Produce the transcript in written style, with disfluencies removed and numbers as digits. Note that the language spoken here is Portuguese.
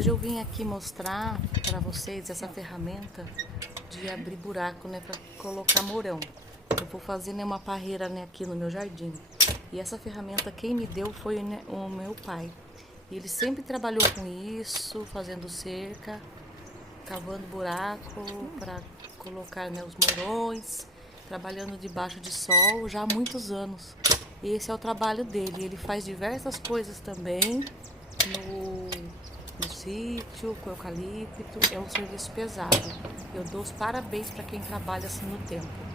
Hoje eu vim aqui mostrar para vocês essa ferramenta de abrir buraco, né, para colocar mourão. Eu vou fazer, né, uma parreira, né, aqui no meu jardim. E essa ferramenta quem me deu foi, né, o meu pai. Ele sempre trabalhou com isso, fazendo cerca, cavando buraco para colocar, né, os mourões, trabalhando debaixo de sol já há muitos anos. Esse é o trabalho dele. Ele faz diversas coisas também no sítio, com eucalipto. É um serviço pesado. Eu dou os parabéns para quem trabalha assim no tempo.